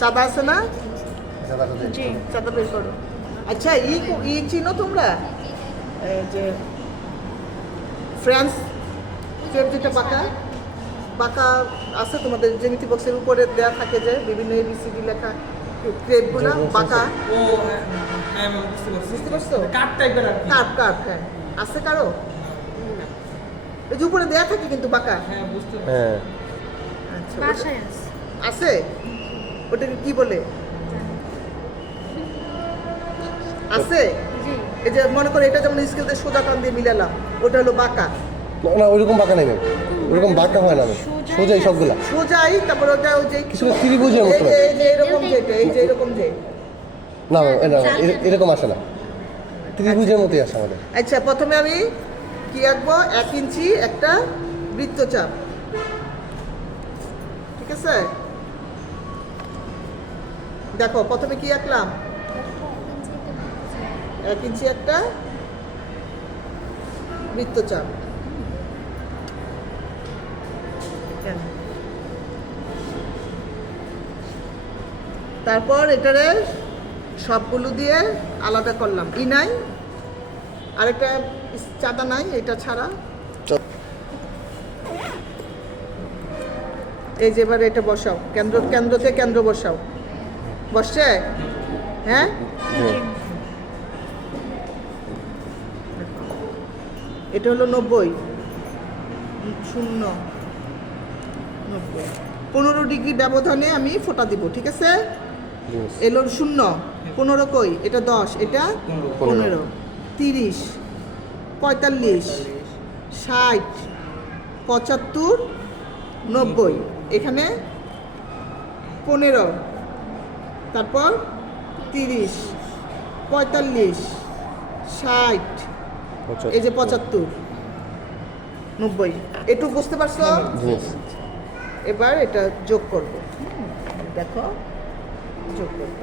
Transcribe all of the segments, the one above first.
চাঁদা আছে না? চাঁদা বের করো। আচ্ছা, ই চিনো তোমরা? এই যে ফ্রেন্স ক্রেপ, যেটা বাঁকা বাঁকা আছে তোমাদের জ্যামিতি বক্সের উপরে দেওয়া থাকে, যে বিভিন্ন ABCD লেখা ক্রেপগুলো বাঁকা। বুঝতে পারছো? কার্ভ, হ্যাঁ। আছে কারো? এই যে উপরে দেওয়া থাকে কিন্তু বাঁকা। হ্যাঁ, আচ্ছা, আছে। ওটাকে কি বলে? আছে। এই যে মনে করো এটা যেমন স্কেল দিয়ে সোজা টান দিয়ে মিলালাম, ওটা হলো বাঁকা। না ওইরকম বাঁকা নেই ম্যাম, ওইরকম বাঁকা হয় না ম্যাম, সোজাই সবগুলা সোজাই। তারপর ওটা ওই যে কিছু ত্রিভুজের মতো। এই যে এরকম, যেটা এই যে এরকম, যে না ম্যাম, এরকম আসে না, ত্রিভুজের মতোই আসে আমাদের। আচ্ছা, প্রথমে আমি কি আঁকবো? 1 ইঞ্চি একটা বৃত্তচাপ, ঠিক আছে? দেখো প্রথমে কি আঁকলাম? 1 ইঞ্চি একটা বৃত্তচাপ। তারপর এটারে সবগুলো দিয়ে আলাদা করলাম। ই নাই, আরেকটা চাঁদা নাই, এটা ছাড়া। এই যে এবার এটা বসাও, কেন্দ্রতে কেন্দ্র বসাও। বসছে? হ্যাঁ, এটা হলো 90, 0, 90, 15 ডিগ্রি ব্যবধানে আমি ফোঁটা দিব, ঠিক আছে? এলো 0, 15 কই? এটা 10, এটা 15, 30, 45, 60, 75, 90, এখানে 15, তারপর 30, 45, 60, এই যে 75, 90। একটু বুঝতে পারছো? এবার এটা যোগ করব। দেখো, যোগ করব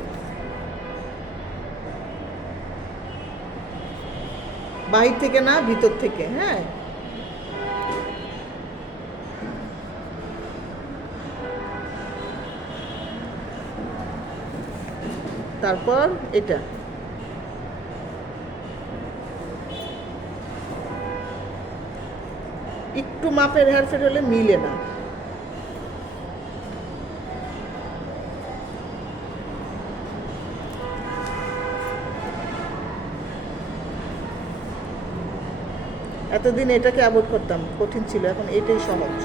বাহির থেকে না, ভিতর থেকে। হ্যাঁ, তারপর এটা একটু মাপের হেরফের হলে মিলে না। এতদিন এটাকে অ্যাভয়েড করতাম, কঠিন ছিল, এখন এটাই সহজ।